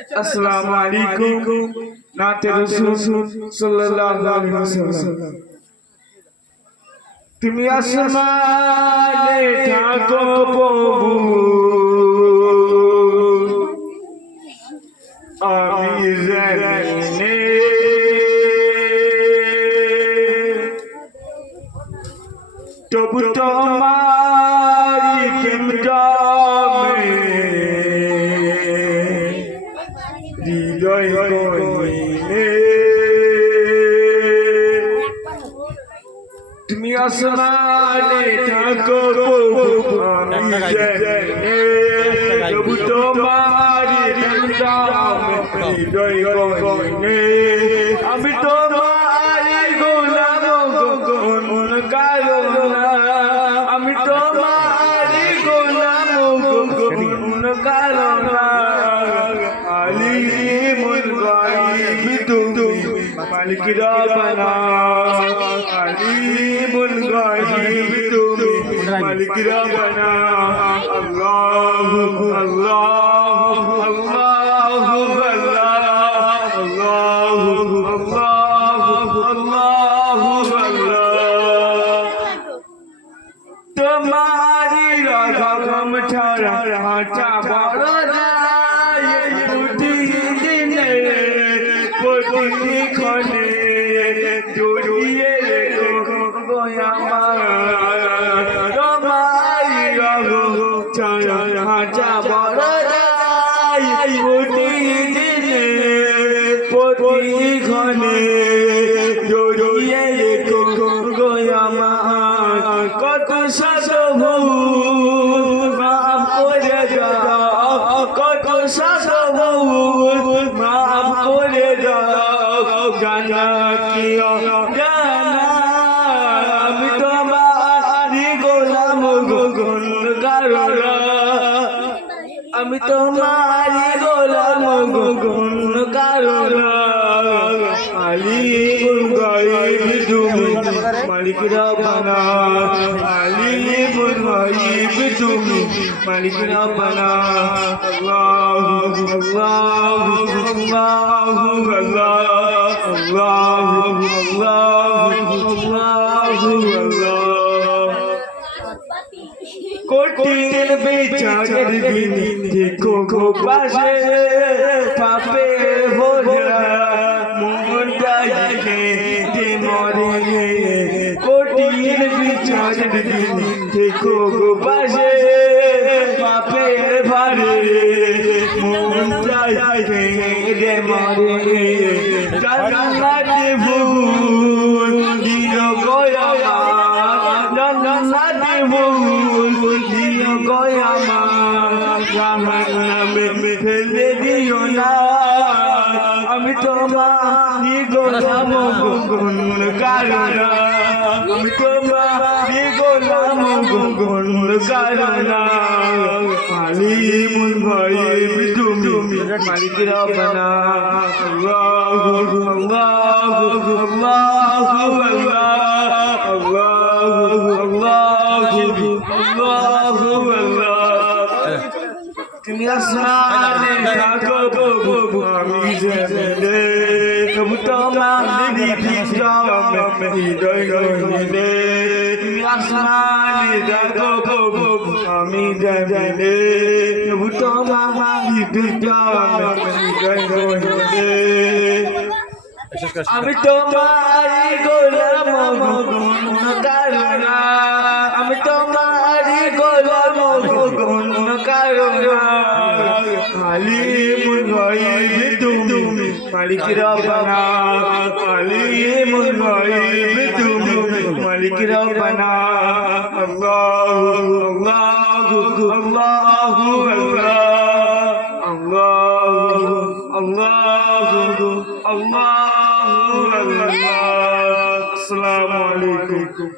আসসালামু আলাইকুম নাতে রাসূল সাল্লাল্লাহু আলাইহি ওয়াসাল্লাম তুমি আসমানে থাকো প্রভু আমি জানি তবু তোমারি কেমদামে তুমি আসমানে থাকো আমি জানি তবু তোমারি কেমদামে হৃদয় কইনে আমি তোমারি গোলাম গুণ কারণা আমি তোমারি গোলাম গুণ কারণা আলিমুল গায়ব তুমি মালিক রব্বানা আলিমুল গায়ব তুমি মালিক রব্বানা আল্লাহু আল্লাহু আল্লাহু আল্লাহু আল্লাহু আল্লাহু আল্লাহ তোমারি হাঁটা বড় জড়িয়ে রেখো আমার রগম ছাড়া হাঁটা বড় যায় প্রতি দিনে প্রতি ক্ষণে জড়িয়ে রেখো আমার কত শত জানা কি গুণ কারণা আমি তোমারি গোলাম গুণ কারণা আলী গাইব তুমি মালিক রব্বানা আলী গাইব তুমি মালিক রব্বানা আল্লাহু আল্লাহু আল্লাহু আল্লাহ, আল্লাহু আল্লাহু আল্লাহু আল্লাহ। কোটির বেচারের বিনি দেখো গো পাশে পাপে ভোজা মুন্ডা গে দে মরে কোটির বেচারের বিনি দেখো গো পাশে পাপে ভারে। মুন্ডা গে দে মরে জান্নাতে ভুল দিও গোয়া জান্নাতে ভুল গোয়া মা জাহান্নামে ফেলে দিও না। আমি তোমারি গোলাম গুণ কারণা আমি তোমারি গোলাম গুণ কারণা আলিমুল গায়ব তুমি মালিক রব্বানা আল্লাহু আল্লাহু আল্লাহু আল্লাহ তুমি আসমানে থাকো প্রভু আমি জমিনে তবু তোমারি বিক্রমে হৃদয় গহিনে তুমি আসমানে আমি গহিনে আমি তোমারি গোলাম কারণা আলিমুল গায়ব তুমি মালিক রব্বানা আলিমুল গায়ব তুমি মালিক রব্বানা আল্লাহু আল্লাহু আল্লাহু আল্লাহ আল্লাহু আল্লাহু আল্লাহু আল্লাহ আসসালামু আলাইকুম